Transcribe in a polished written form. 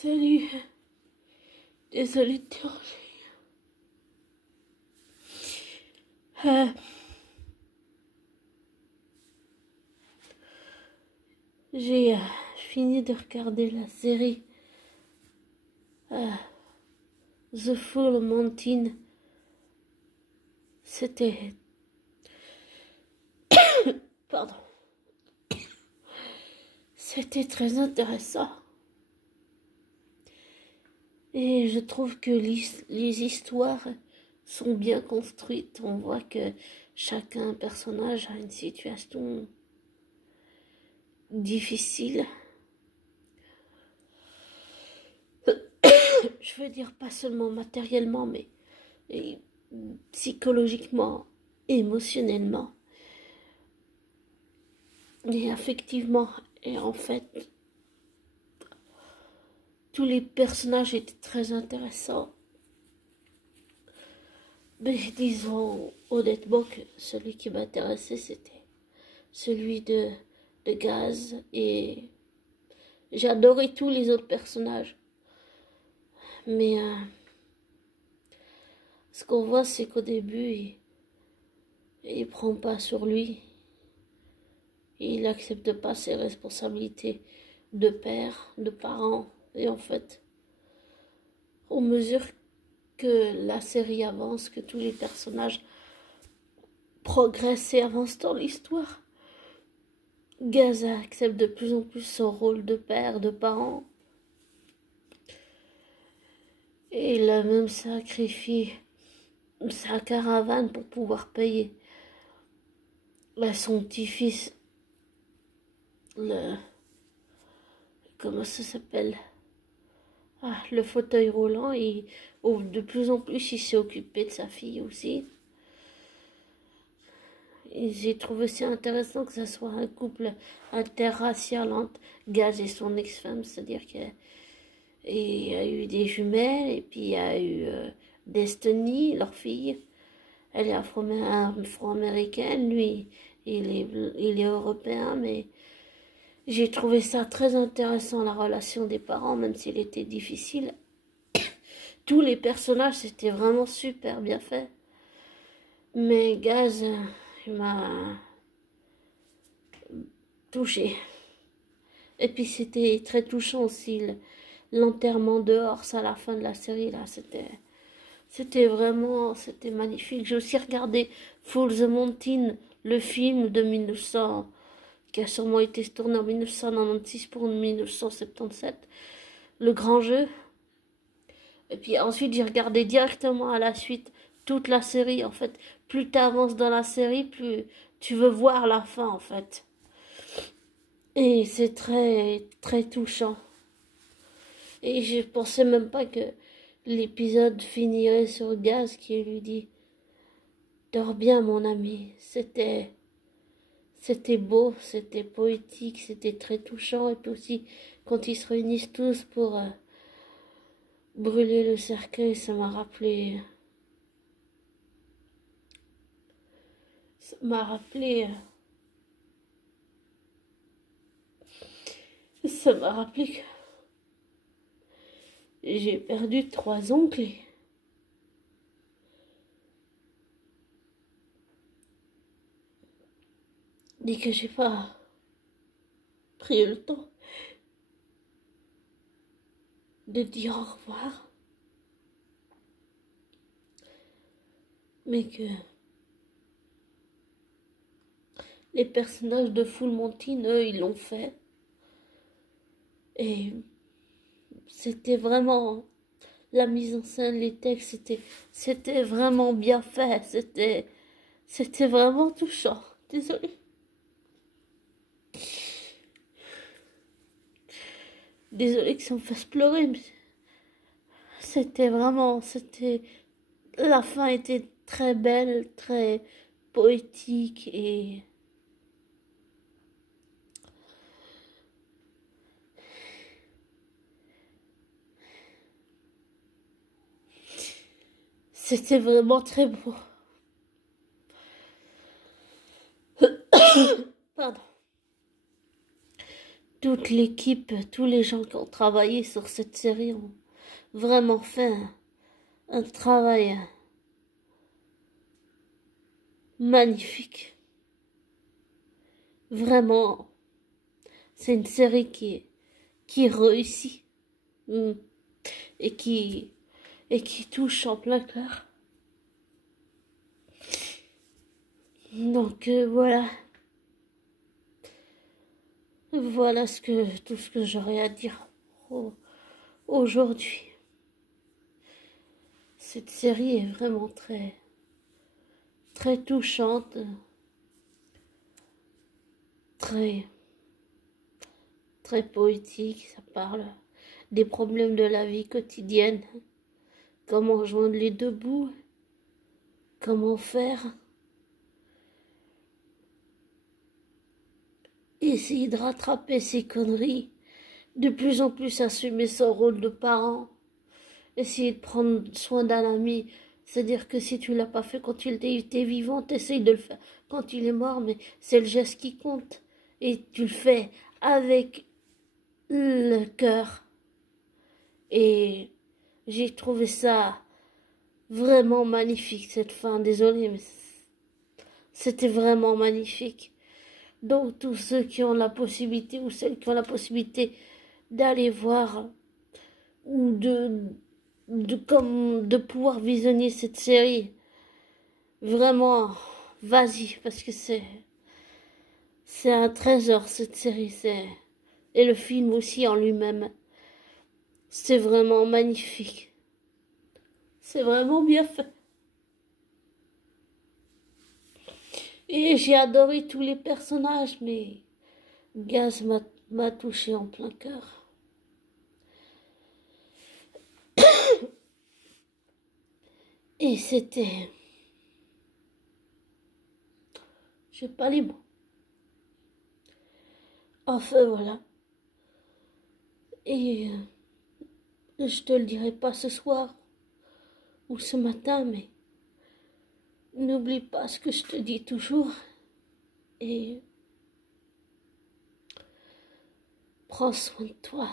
Salut, désolée de te déranger. J'ai fini de regarder la série The Full Mountain. C'était... Pardon. C'était très intéressant. Et je trouve que les histoires sont bien construites. On voit que chacun personnage a une situation difficile. Je veux dire pas seulement matériellement, mais psychologiquement, émotionnellement et affectivement. Et en fait, tous les personnages étaient très intéressants. Mais disons honnêtement que celui qui m'intéressait, c'était celui de Gaz. Et j'adorais tous les autres personnages. Mais ce qu'on voit, c'est qu'au début, il prend pas sur lui. Il n'accepte pas ses responsabilités de père, de parent. Et en fait, au mesure que la série avance, que tous les personnages progressent et avancent dans l'histoire, Gaza accepte de plus en plus son rôle de père, de parent. Et il a même sacrifié sa caravane pour pouvoir payer à son petit-fils comment ça s'appelle, le fauteuil roulant. Et de plus en plus il s'est occupé de sa fille aussi. Et j'ai trouvé ça intéressant que ce soit un couple interracial entre Gaz et son ex-femme, c'est-à-dire qu'il y a eu des jumelles, et puis il y a eu Destiny, leur fille. Elle est afro-américaine, lui il est européen, mais j'ai trouvé ça très intéressant, la relation des parents, même s'il était difficile. Tous les personnages, c'était vraiment super bien fait. Mais Gaz, il m'a touchée. Et puis c'était très touchant aussi, l'enterrement dehors, ça à la fin de la série, là, c'était magnifique. J'ai aussi regardé Full the Mountain, le film de 1900, qui a sûrement été tourné en 1996 pour 1977, Le Grand Jeu. Et puis ensuite, j'ai regardé directement à la suite toute la série. En fait, plus tu avances dans la série, plus tu veux voir la fin, en fait. Et c'est très, très touchant. Et je pensais même pas que l'épisode finirait sur Gaz qui lui dit « Dors bien, mon ami ». C'était beau, c'était poétique, c'était très touchant. Et puis aussi, quand ils se réunissent tous pour brûler le cercueil, ça m'a rappelé que j'ai perdu 3 oncles. Et que j'ai pas pris le temps de dire au revoir. Mais que les personnages de Full Mountain, eux, ils l'ont fait. Et c'était vraiment la mise en scène, les textes, c'était vraiment bien fait. C'était vraiment touchant. Désolée. Désolée que ça me fasse pleurer, mais la fin était très belle, très poétique et c'était vraiment très beau. Pardon. Tous toute l'équipe, tous les gens qui ont travaillé sur cette série ont vraiment fait un travail magnifique. Vraiment, c'est une série qui réussit et qui touche en plein cœur. Donc voilà. Voilà tout ce que j'aurais à dire aujourd'hui. Cette série est vraiment très touchante, très poétique. Ça parle des problèmes de la vie quotidienne, comment joindre les deux bouts, comment faire, essayer de rattraper ses conneries, de plus en plus assumer son rôle de parent, essayer de prendre soin d'un ami. C'est-à-dire que si tu l'as pas fait quand il était vivant, t'essayes de le faire quand il est mort, mais c'est le geste qui compte. Et tu le fais avec le cœur. Et j'ai trouvé ça vraiment magnifique, cette fin. Désolée, mais c'était vraiment magnifique. Donc tous ceux qui ont la possibilité, ou celles qui ont la possibilité d'aller voir, ou de pouvoir visionner cette série, vraiment, vas-y, parce que c'est un trésor, cette série, et le film aussi en lui-même, c'est vraiment magnifique, c'est vraiment bien fait, et j'ai adoré tous les personnages, mais Gaz m'a touché en plein cœur. Et c'était, j'ai pas les mots. Enfin voilà. Et je te le dirai pas ce soir ou ce matin, mais n'oublie pas ce que je te dis toujours. Et prends soin de toi.